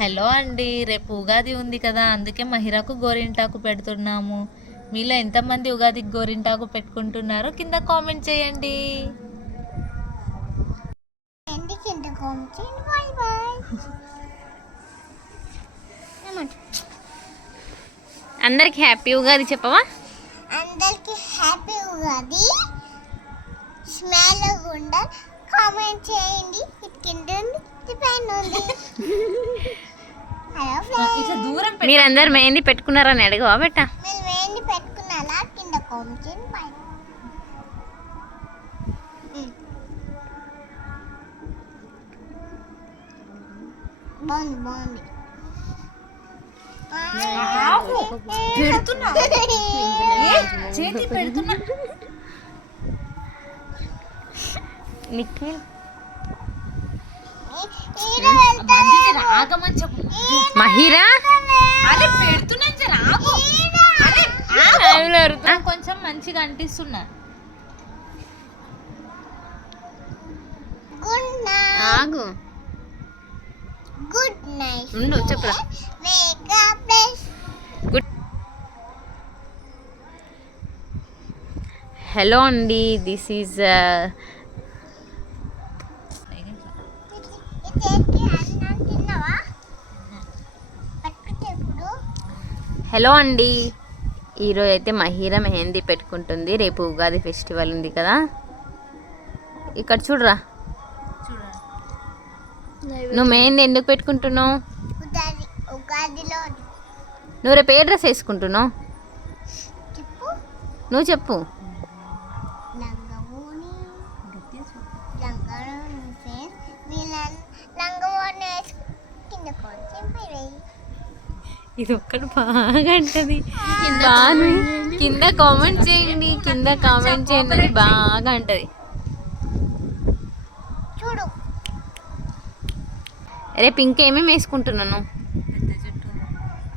Hello అండి రేపు ఉగాది ఉంది కదా అందుకే మహిరాకు గోరింటాకు పెడుతున్నాము. మీలో ఎంతమంది ఉగాదికి గోరింటాకు పెట్టుకుంటున్నారో కింద కామెంట్ చేయండి. అందరికి హ్యాపీ ఉగాది చెప్పవా? అందరికి హ్యాపీ ఉగాది. స్మెల్ కామెంట్ చేయండి. ఇది కింద ఉంది ఇది పైన ఉంది. మీరందరు మెహందీ పెట్టుకున్నారని అడగవా బెట్ట చేతి పెడుతున్నా. నిఖిల్ మహిరా? అరే పెడుతున్నాను జర ఆగు. అరే ఆగు. ఆ, కొంచెం మంచిగా నైట్. ఆగు. Good night. ఉండు చెప్పురా. గుడ్ హలో అండి దిస్ ఈజ్ ఇదేంటి అన్నం తిన్నావా పట్టుకుంటే ఇప్పుడు హలో అండి. ఈరోజు అయితే మహిరా మెహందీ పెట్టుకుంటుంది. రేపు ఉగాది ఫెస్టివల్ ఉంది కదా? ఇక్కడ చూడరా. నువ్వు మెహందీ ఎందుకు పెట్టుకుంటున్నావు? నువ్వు రేపు ఏ డ్రెస్ వేసుకుంటున్నావు? చెప్పు. నువ్వు చెప్పు. ఇది ఒక్కటి బాగా అంటది బాను కింద కామెంట్ చేయండి కింద కామెంట్ చేయండి అది బాగా అంటది చూడు రేపు ఇంకేమేమి వేసుకుంటున్నాను?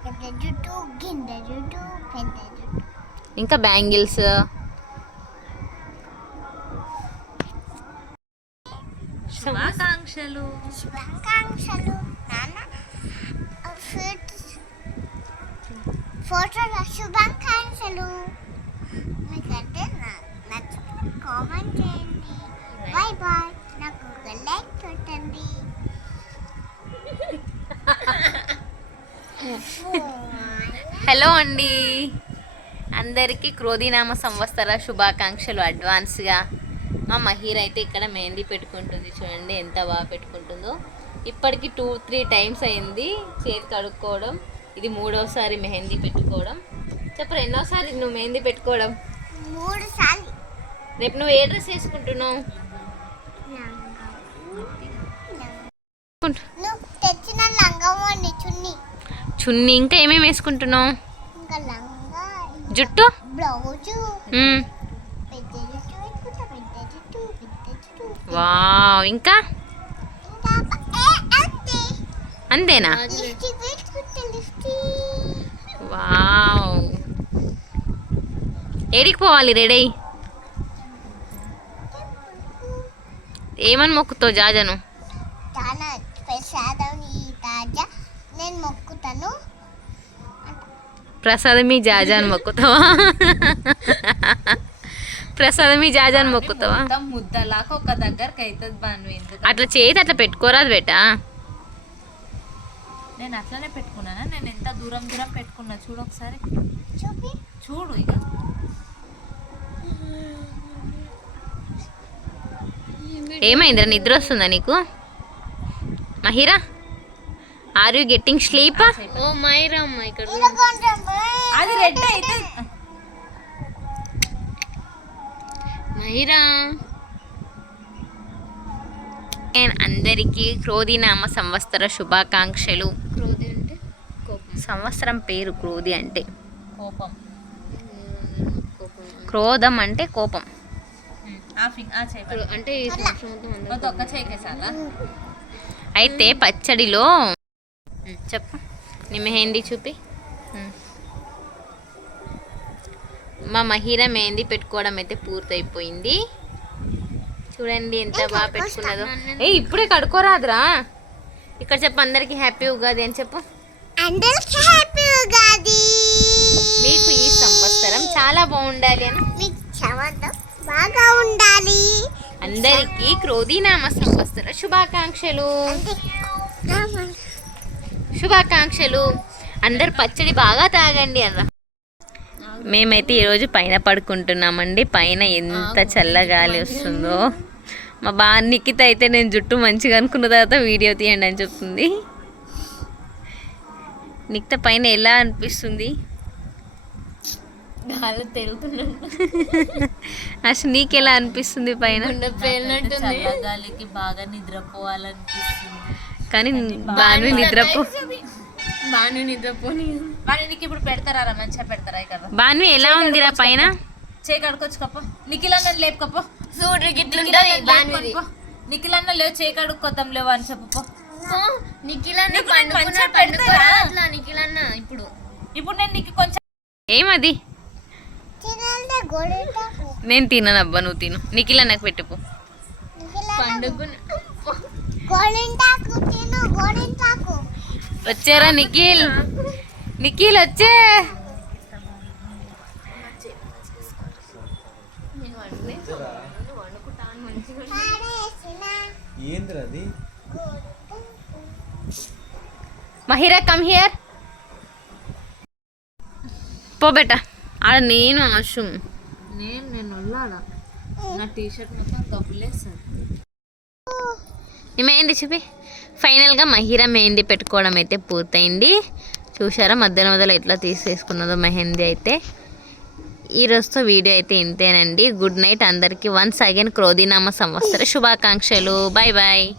పెద్ద జుట్టు. గింద జుట్టు పెద్ద జుట్టు. ఇంకా బ్యాంగిల్స్. శుభాకాంక్షలు. శుభాకాంక్షలు. నాన్న ఫోటోలో శుభాకాంక్షలు. మీకంటే నచ్చితే కామెంట్ చేయండి. Bye bye. నాకు ఒక లైక్ కొట్టండి హలో అండి. అందరికీ క్రోధీనామ సంవత్సర శుభాకాంక్షలు అడ్వాన్స్గా. మా మహీర్ అయితే ఇక్కడ మెహందీ పెట్టుకుంటుంది చూడండి ఎంత బాగా పెట్టుకుంటుందో. ఇప్పటికి టూ త్రీ టైమ్స్ అయింది. చేతి కడుక్కోవడం ఇది మూడోసారి మెహందీ పెట్టుకోవడం. చెప్పరు ఎన్నోసారి నువ్వు మెహందీ పెట్టుకోవడం. మూడు సార్లు రేపు నువ్వు ఏ డ్రెస్ వేసుకుంటున్నావు? చున్ని. చున్నీ ఇంకా ఏమేమి వేసుకుంటున్నావు? ఇంకా లంగా జుట్టు? బ్లౌజు మ్మ్. పెద్ద జుట్టు పెట్టుకుంటా పెద్ద జుట్టు పెద్ద జుట్టు వావ్ ఇంకా ఇంకా ఏ అంతే అంతేనా? వావ్. ఏడికి పోవాలి రెడీ ఏమని మొక్కుతావు జాజను? నేను మొక్కుతాను ప్రసాదమి జాజా అని మొక్కుతావా? ప్రసాదమి జాజా అని మొక్కుతావా ముద్దలాగా ఒక దగ్గరకు అవుతుంది బాను అట్లా చేతి అట్లా పెట్టుకోరాదు బేటా? నేను అట్లనే పెట్టుకున్నానా? నేను ఎంత దూరం దూరం పెట్టుకున్నా చూడు ఒకసారి. చూపి. చూడు ఇక ఏమైందిరా? నిద్ర వస్తుందా నీకు? Mahira? Are you getting sleep? ఓ మైరా అమ్మ ఇక్కడ. అది రెడ్ అయితే. మహిరా. నేను అందరికీ క్రోధినామ సంవత్సర శుభాకాంక్షలు. క్రోధి అంటే కోపం. సంవత్సరం పేరు క్రోధి అంటే? కోపం. క్రోధం అంటే కోపం. అంటే అయితే పచ్చడిలో చెప్పు. నీ మెహందీ చూపి. మా మహిర మెహందీ పెట్టుకోవడం అయితే పూర్తయిపోయింది. చూడండి ఎంత బాగా పెట్టుకున్నదో. ఏ ఇప్పుడే కడుక్కోరాదురా. ఇక్కడ చెప్పు అందరికి హ్యాపీ ఉగాది అని చెప్పు. అందరికి హ్యాపీ ఉగాది. మీకు ఈ సంవత్సరం చాలా బాగుండాలి అని. మీకు సంవత్సరం బాగా ఉండాలి. అందరికీ క్రోధీనామ సంవత్సర శుభాకాంక్షలు. శుభాకాంక్షలు. అందరు పచ్చడి బాగా తాగండి అన్న. మేమైతే ఈరోజు పైన పడుకుంటున్నామండి. పైన ఎంత చల్లగాలి వస్తుందో. మా బా నిఖిత అయితే నేను జుట్టు మంచిగా అనుకున్న తర్వాత వీడియో తీయండి అని చెప్తుంది నిఖిత పైన ఎలా అనిపిస్తుంది అసలు నీకు ఎలా అనిపిస్తుంది పైన చల్లగాలికి బాగా నిద్రపోవాలనిపిస్తుంది కానీ బాగా నిద్రపో బాను నిద్రపోని బాను ఇప్పుడు పెడతారా మంచిగా పెడతారా ఇక్కడ బాను ఎలా ఉందిరా పైన చేయి కడుక్కొచ్చు కప్ప నిఖిల్ అన్న లేపుకప్ప చూడు నిఖిల్ అన్న లేవు చేయి కడుక్కొద్దాం లేవు అని చెప్పు. నిఖిలన్న నిఖిలన్న ఇప్పుడు. ఇప్పుడు నేను నీకు కొంచెం ఏమది? నేను తినను అబ్బా నువ్వు తిను. నిఖిల్ నాకు పెట్టుకో వచ్చారా నిఖిల్? నిఖిల్ వచ్చే. ఏంద్రది? మహిరా కమ్ హియర్ పో బెట. ఆడ నేను ఆశు. నేను నేను వెళ్ళాలా నా టీ షర్ట్ మొత్తం కప్పులేసాను ఈ మెహందీ చూపి? ఫైనల్గా మహిరా మెహందీ పెట్టుకోవడం అయితే పూర్తయింది. చూసారా మధ్యలో మధ్యలో ఎట్లా తీసేసుకున్నదో మెహందీ అయితే. ఈ వీడియో అయితే ఇంతేనండి. గుడ్ నైట్ అందరికీ. వన్స్ అగైన్ క్రోధీనామ సంవత్సర శుభాకాంక్షలు. Bye bye